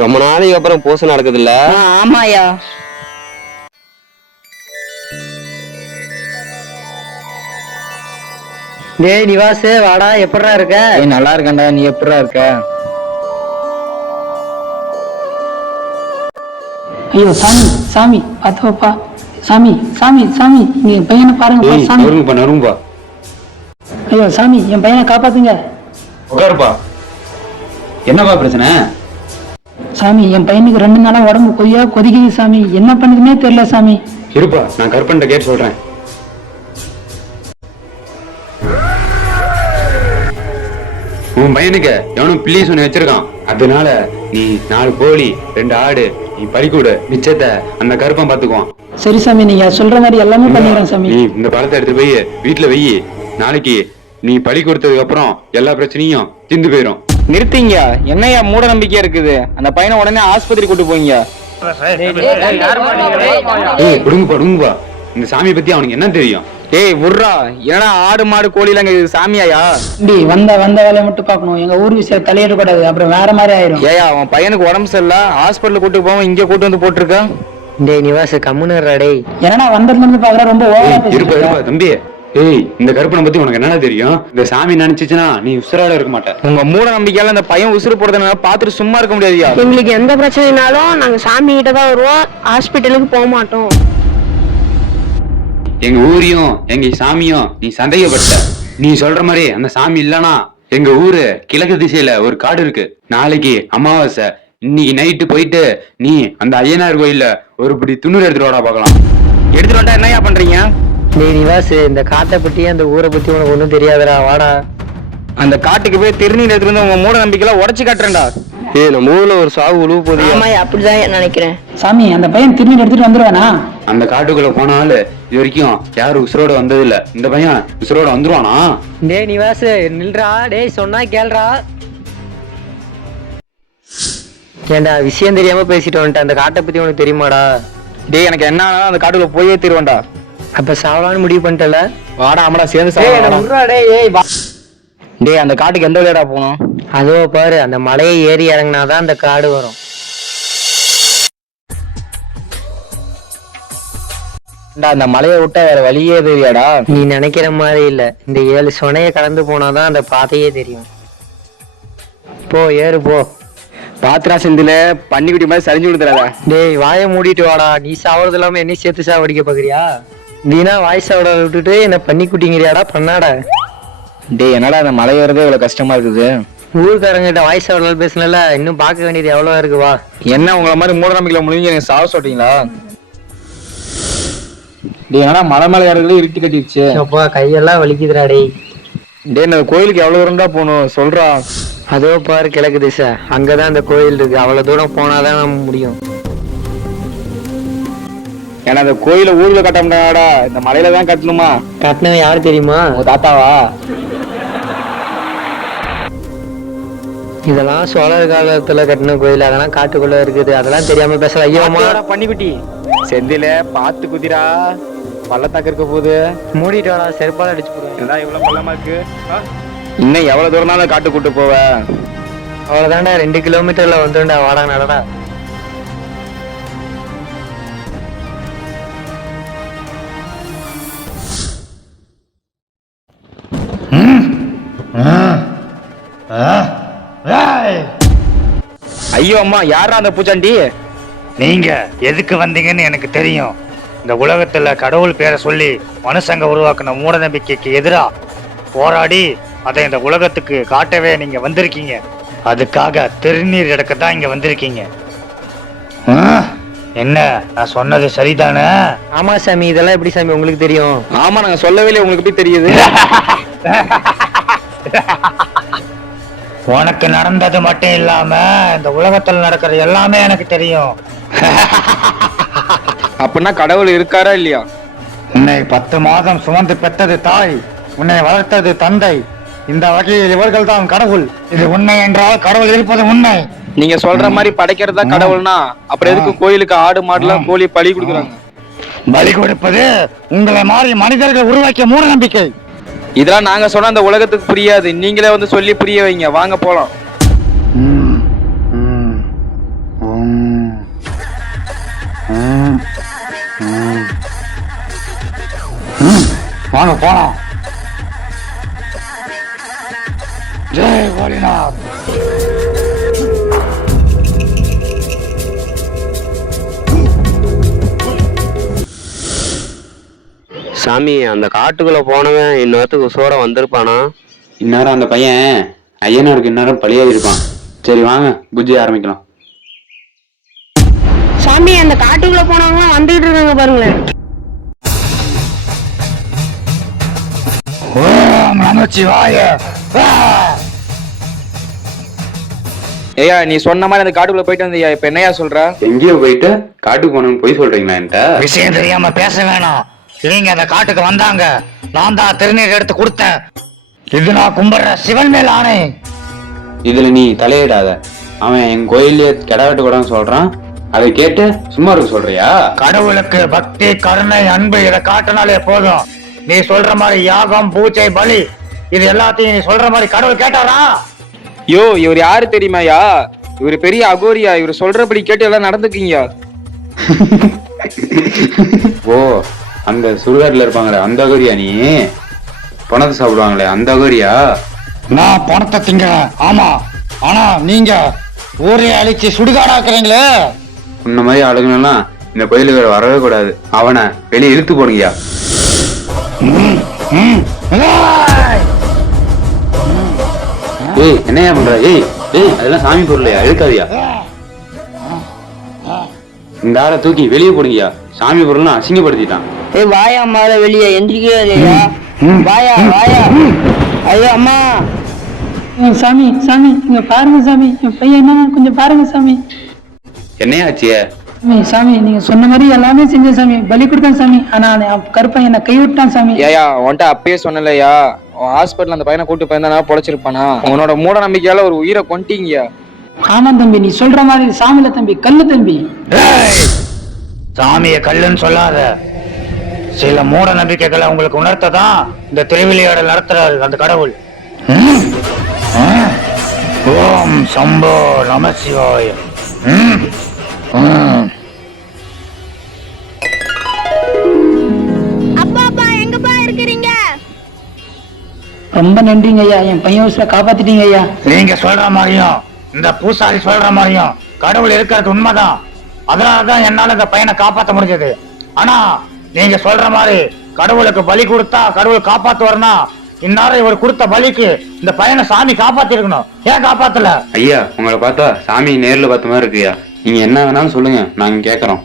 ரொம்ப நாளைக்கு அப்புறம் பூசை நடக்குது இல்ல? ஆமாயா. டேய் நிவாஸ், வாடா, எப்படிடா இருக்க? நல்லா இருக்கேன்டா, நீ எப்படிடா இருக்க? ஐயோ சாமி சாமி பார்த்தோப்பா. சாமி சாமி சாமி என் பையனை பாருங்கப்பா சாமி. நரும்பா. ஐயோ சாமி என் பையனை காப்பாத்துங்க. உட்காருப்பா. என்னப்பா பிரச்சனை? சாமி என் பையனுக்கு 2 நாளா உடம்பு கொதிக்குது சாமி. என்ன பண்ணுதுன்னே தெரியல சாமி. இருப்பா, நான் கற்பன்ட்ட கேட்டு சொல்றேன். உன் பையனுக்கு எவனும் பிள்ளை சொல்லி வச்சிருக்கான். அதனால நீ 4 கோழி 2 ஆடு நீ பறிக்கூட மிச்சத்தை அந்த கருப்பன் பாத்துக்குவான். சரி சாமி, நீங்க சொல்ற மாதிரி எல்லாமே பண்ணிடுறேன் சாமி. நீ இந்த பழத்தை எடுத்து போய் வீட்டுல வெயி. நாளைக்கு நீ பழி கொடுத்ததுக்கு அப்புறம் எல்லா பிரச்சனையும் தீர்ந்து போயிடும். நிறுத்திங்க. என்னையா மூட நம்பிக்கையா இருக்குது? அந்த பையனை உடனே ஆஸ்பத்திரி கூட்டு போங்க. விடுங்கப்பா. இந்த சாமியை பத்தி அவனுக்கு என்ன தெரியும்? ஏய் விட்றா, ஏன்னா ஆடு மாடு கோழி எல்லாம் சாமியாயா? வந்த வேலையை மட்டும் பாக்கணும். எங்க ஊர் விஷயம் தலையிட கூடாது, அப்புறம் வேற மாதிரி ஆயிரும். ஏயா அவன் பையனுக்கு உடம்பு சரியில்ல, ஹாஸ்பிட்டல் கூட்டு போவோம், இங்க கூட்டு வந்து போட்டிருக்கா. டேய் நிவாஸ், கம்முனுறா டேய். என்னடா வந்ததுல இருந்து பாக்குற ரொம்ப ஓவரா இருப்பா தம்பி. ஏய், இந்த கருப்பனை பத்தி உனக்கு என்ன தெரியும்? இந்த சாமி நினைச்சுச்சுன்னா நீ உசுரோட இருக்க மாட்ட. உங்க மூட நம்பிக்கையால அந்த பையன் உசுறு போடுறதுனால பாத்துட்டு சும்மா இருக்க முடியாதுயா. எங்களுக்கு எந்த பிரச்சனைனாலும் நாங்க சாமி கிட்ட தான் வருவோம், ஹாஸ்பிட்டலுக்கு போக மாட்டோம். எங்க ஊரையும் எங்க சாமியும் நீ சந்தேகப்பட்ட. நீ சொல்ற மாதிரி அந்த சாமி இல்லனா எங்க ஊரு கிழக்கு திசையில ஒரு காடு இருக்கு. நாளைக்கு அமாவாசை. இன்னைக்கு நைட்டு போயிட்டு நீ அந்த ஐயனார் கோயில்ல ஒரு பிடி துண்ணூறு எடுத்துட்டு வாடா பாக்கலாம். எடுத்துட்டு வந்தா என்னையா பண்றீங்க? டேய் நிவாஸ், இந்த காட்டை பத்தி அந்த ஊரை பத்தி உனக்கு ஒண்ணும் தெரியாதுடா, வாடா. அந்த காட்டுக்கு போய் திருநீர் எடுத்துட்டு வந்து உங்க மூட நம்பிக்கையில உடச்சு காட்டுறேன்டா. ஏய், நம்ம ஊர்ல ஒரு சாவு உழுவு போகுது. ஆமா, அப்படிதான் நினைக்கிறேன். சாமி அந்த பையன் திருநீர் எடுத்துட்டு வந்துருவானா? அந்த காட்டுக்குள்ள போனாலும் இது வரைக்கும் யாரும் உசுரோட வந்தது இல்ல. இந்த பையன் உசுரோட வந்துருவானா? டேய் நிவாஸ் நில்றா. டேய் சொன்னா கேள்றா. ஏண்டா விஷயம் தெரியாம பேசிட்டு வந்துட்டேன். அந்த காட்டை பத்தி உனக்கு தெரியுமாடா? டேய் எனக்கு என்ன ஆனாலும் அந்த காட்டுக்குள்ள போயே தீருவேன்டா. அப்ப சாவலான்னு முடிவு பண்ணிட்டல? வாடா அம்மடா சேர்ந்து டேய் அந்த காட்டுக்கு எந்த வழியாடா போனோம்? அதோ பாரு, அந்த மலையை ஏறி இறங்கினாதான் அந்த காடு வரும். அந்த மலையை விட்டா வேற வழியே தெரியாடா. நீ நினைக்கிற மாதிரி இல்ல. இந்த 7 சொனைய கடந்து போனாதான் அந்த பாதையே தெரியும். போ, ஏறு போ. பாத்திரா செந்தில பன்னிக்குட்டி மாதிரி சரிஞ்சு விடுத்துறாடா. டேய் வாயை மூடிட்டு வாடா. நீ சாவறது இல்லாம என்ன சேர்த்து சாவடிக்க பாக்குறியா? வீணா வாய் சாவட விட்டுட்டு என்ன பன்னிக்குட்டிங்கிறியாடா பண்ணாடா? டேய் என்னடா அந்த மலை ஏறதே இவ்வளவு கஷ்டமா இருக்குது? ஊருக்காரங்கிட்ட வாய் சாவடால் பேசல. இன்னும் பார்க்க வேண்டியது எவ்வளவு இருக்கு, வா. என்ன உங்களை மாதிரி மூட நம்பிக்கையில முடிஞ்சு எனக்கு சாவ சொல்றீங்களா? டேய் என்னடா மலை மேல ஏறதுல இருட்டி கட்டிடுச்சு. அப்பா கையெல்லாம் வலிக்குதுடா டேய். டேய் இந்த கோயிலுக்கு எவ்வளவு தூரம்டா போகணும் சொல்றா. அதோ பாரு கிழக்கு திசை, அங்கதான் அந்த கோயில் இருக்கு. அவ்வளவு தூரம் போனாதான் நம்ம முடியும். ஏன்னா அந்த கோயில ஊர்ல கட்ட முடியாடா, இந்த மலையில தான் கட்டணுமா? கட்டினவன் யாரு தெரியுமா? உங்க தாத்தாவா? இதெல்லாம் சோழர் காலத்துல கட்டின கோயில், அதெல்லாம் காட்டுக்குள்ள இருக்குது. அதெல்லாம் தெரியாம பேசல. ஐயோ பன்னிக்குட்டி செந்தில பாத்து குதிரா, பள்ளத்தாக்கு இருக்க போகுது. மூடிட்டு வாடா, செருப்பால அடிச்சு போடுவேன். இவ்வளவு பள்ளமா இருக்கு. இன்னும் எவ்வளவு தூரம் தான் காட்டு கூட்டு போவ? அவ்வளவுதான்டா, 2 கிலோமீட்டர்ல வந்துடா. வாடா நடடா. ஐயோ அம்மா, யாரா அந்த பூச்சாண்டி? நீங்க எதுக்கு வந்தீங்கன்னு எனக்கு தெரியும். இந்த உலகத்துல கடவுள் பேரை சொல்லி மனுஷங்க உருவாக்குன மூட நம்பிக்கைக்கு எதிரா போராடி அதை இந்த உலகத்துக்கு காட்டவே நீங்க வந்திருக்கீங்க. அதுக்காக திருநீர் எடுக்கத்தான் இங்க வந்திருக்கீங்க. என்ன நான் சொன்னது சரிதானே? ஆமா சாமி, இதெல்லாம் எப்படி சாமி உங்களுக்கு தெரியும்? ஆமா நாங்க சொல்லவே இல்லை, உங்களுக்கு எப்படி தெரியுது? உனக்கு நடந்தது மட்டும் இல்லாம இந்த உலகத்துல நடக்கிறது எல்லாமே எனக்கு தெரியும். அப்படின்னா கடவுள் இருக்காரா இல்லையா? உன்னை 10 மாதம் சுமந்து பெற்றது தாய், உன்னை வளர்த்தது தந்தை. இந்த வகையில் இவர்கள் தான் கடவுள். இது உண்மை என்றால் கடவுள் இருப்பது உண்மை. நீங்க சொல்ற மாதிரி படைக்கிறதா கடவுள்னா அப்புறம் எதுக்கு கோயிலுக்கு ஆடு மாடுலாம் கோழி பலி கொடுக்குறாங்க? பலி கொடுப்பது உங்களை மாறி மனிதர்கள் உருவாக்கிய மூட நம்பிக்கை. இதெல்லாம் நாங்க சொன்ன அந்த உலகத்துக்கு புரியாது. நீங்களே வந்து சொல்லி புரிய வைங்க. வாங்க போலாம். வாங்க போலாம். ஜெய் வாலிநாத். சாமி, அந்த காட்டுக்குள்ள போனவன் இன்னொருத்துக்கு உசோட வந்திருப்பானா? இந்நேரம் அந்த பையன் ஐயனாருக்கு இந்நேரம் பழியாகி இருப்பான். சரி வாங்க பூஜை ஆரம்பிக்கலாம். சாமி அந்த காட்டுக்குள்ள போனவங்க வந்துகிட்டு இருக்காங்க பாருங்களேன். ஓம் நமச்சிவாய. ஏயா நீ சொன்ன மாதிரி அந்த காட்டுக்குள்ள போயிட்டு வந்தியா, இப்ப என்னையா சொல்ற? எங்கேயோ போயிட்டு காட்டுக்கு போனோம்னு போய் சொல்றீங்களா என்கிட்ட? விஷயம் தெரியாம பேச வேணாம். இவங்க அந்த காட்டுக்கு வந்தாங்க, நான் தான் திருநீர் எடுத்து கொடுத்தேன். இது நான் கும்பிடுற சிவன் மேல் ஆணை. இதுல நீ தலையிடாத. அவன் என் கோயிலே கிடா வெட்டு கூடாதுன்னு சொல்றான். அதை கேட்டு சும்மா இருக்க சொல்றியா? கடவுளுக்கு பக்தி, கருணை, அன்பு இதை காட்டினாலே போதும். நீ சொல்ற மாதிரி யாகம், பூஜை, பலி இது எல்லாத்தையும் நீ சொல்ற மாதிரி கடவுள் கேட்டாரா? யோ இவர் யாரு தெரியுமாயா? இவர் பெரிய அகோரியா. இவர் சொல்றபடி கேட்டு எல்லாம் நடந்துக்கீங்க. ஓ, அந்த சுடுகாட்டுல இருப்பாங்களே அந்த அகோரியா? நீ பணத்தை சாப்பிடுவாங்களே அந்த அகோரியா? நான் பணத்தை திங்கிறேன், ஆமா. ஆனா நீங்க ஊரே அழிச்சு சுடுகாடாக்குறீங்களே. உன்ன மாதிரி ஆளுங்கெல்லாம் இந்த கோயிலுக்கு வரவே கூடாது. அவனை வெளியே இழுத்து போடுங்கயா. ஏய் என்னையா பண்ற? ஏய் ஏய் அதெல்லாம் சாமி பொருளையா, எடுக்காதியா. இந்த ஆளை தூக்கி வெளியே போடுங்கயா. சாமி பொருள்லாம் அசிங்கப்படுத்திட்டான். ஏய் வாயா மாற வெளியே எந்திரிக்கையா. வாயா வாயா. ஐயோ அம்மா. சாமி சாமி இங்க பாருங்க சாமி, என் பையன் என்ன கொஞ்சம் பாருங்க சாமி. என்னையாச்சிய? சாமி சாமி நீங்க சொன்ன மாதிரி எல்லாமே செஞ்சேன் சாமி, பலி கொடுத்தேன் சாமி. ஆனா கருப்பன் என்ன கை விட்டான் சாமி. ஏயா உன்கிட்ட அப்பயே சொன்னலையா, ஹாஸ்பிட்டல் அந்த பையனை கூட்டு போயிருந்தா பொழைச்சிருப்பானா? உன்னோட மூட நம்பிக்கையால ஒரு உயிரை கொண்டீங்கயா. ஆமா தம்பி, நீ சொல்ற மாதிரி சாமியில தம்பி, கல்லு தம்பி. சாமிய கல்லுன்னு சொல்லாத. சில மூட நம்பிக்கைகளை உங்களுக்கு உணர்த்ததான் இந்த திருவிளையாடல் நடத்துறாரு அந்த கடவுள். ஓம் சம்போ நம சிவாய. அப்பா அப்பா எங்கப்பா இருக்கிறீங்க? ரொம்ப நன்றிங்க ஐயா, என் பையன் உசுரை காப்பாத்திட்டீங்க ஐயா. நீங்க சொல்ற மாதிரியும் இந்த பூசாரி சொல்ற மாதிரியும் கடவுள் இருக்கிறது உண்மைதான். அதனாலதான் என்னால இந்த பையனை காப்பாற்ற முடிஞ்சது. ஆனா நீங்க சொல்ற மாதிரி கடவுளுக்கு பலி கொடுத்தா கடவுள் காப்பாத்துவாருன்னா இந்நேரம் இவர் கொடுத்த பலிக்கு இந்த பையனை சாமி காப்பாத்திருக்கணும். ஏன் காப்பாத்தல? ஐயா உங்களை பார்த்தா சாமி நேர்ல பார்த்த மாதிரி இருக்குயா. நீங்க என்ன வேணாலும் சொல்லுங்க, நாங்க கேக்குறோம்.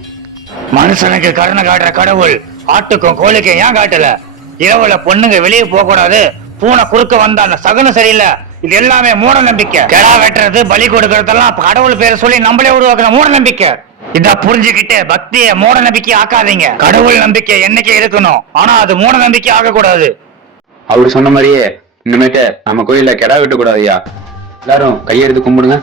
மனுஷனுக்கு கருணை காட்டுற கடவுள் ஆட்டுக்கும் கோழிக்கும் ஏன் காட்டல? இரவுல பொண்ணுங்க வெளியே போக கூடாது, பூனை குறுக்க வந்தா அந்த சகுனம் சரியில்லை. இது எல்லாமே மூட நம்பிக்கை. கெடா வெட்டுறது, பலி கொடுக்கறதெல்லாம் கடவுள் பேரை சொல்லி நம்மளே உருவாக்குற மூட நம்பிக்கை. இத புரிஞ்சுக்கிட்டு பக்திய மூட நம்பிக்கை ஆக்காதீங்க. கடவுள் நம்பிக்கை என்னைக்கு இருக்கணும், ஆனா அது மூட நம்பிக்கை ஆக கூடாது. அவரு சொன்ன மாதிரியே இனிமேட்டு நம்ம கோயில்ல கெடா வெட்ட கூடாதுயா. எல்லாரும் கையெடுத்து கும்பிடுங்க.